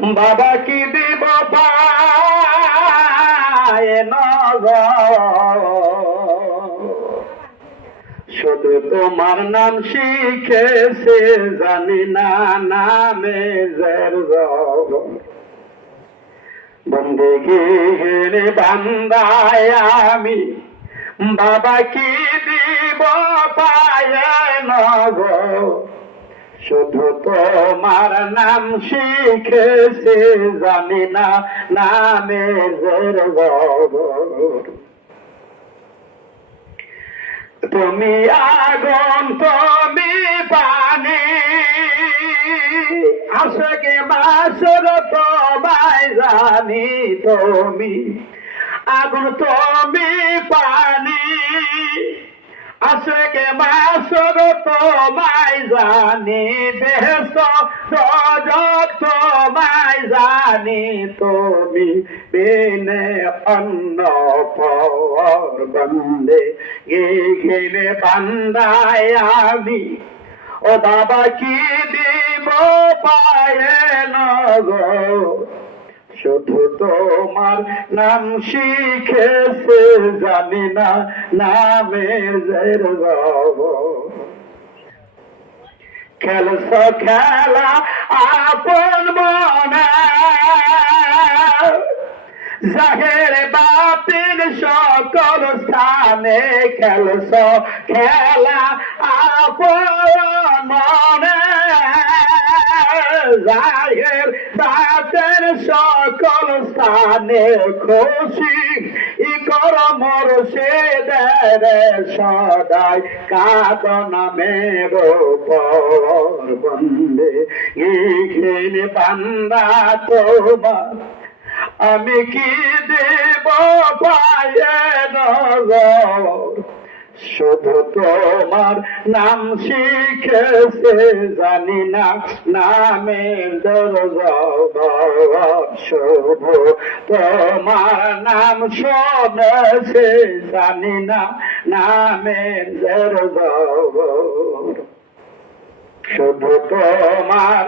বাবা কি দিব নগর শুধু তোমার নাম শিখেছে, জানি না নামে বন্দেগি হেরে বান্দায় আমি বাবা কি দিব পায় নগ শুধু তোমার নাম শিখেছে, জানি না নামে তুমি আগুন, তুমি পানি, আশকে মাসর তোমায় জানি তুমি। আগুন, তুমি পানি আশকে মাসর তোমায় জানি বেশ সজগ তোমায় জানি তুমি বিনে অন্ন পর বন্দে। গেলে বান্দায় আমি, ও বাবা কি দিব পায়ে নগো শুধু তোমার নাম শিখেছে, জানি না নামের জের খেলছ খেলা আপন মনে। বাতিল সকল স্থানে খেলছ খেলা আপন মনে। জাহের বাতিল সকল স্থানে খুশি, ই কর মোর সে সদাই কাদন মের পর বন্দে ইখিনি বান্দা তোমার, আমি কি দেব পায়ে নগর শুধু তোমার নাম শিখেছে, জানি না নামের শুভ তোমার নাম শোনেছে জানি না নামের শুধু তোমার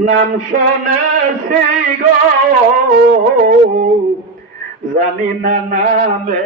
নাম শুনেছি গো জানি না নামে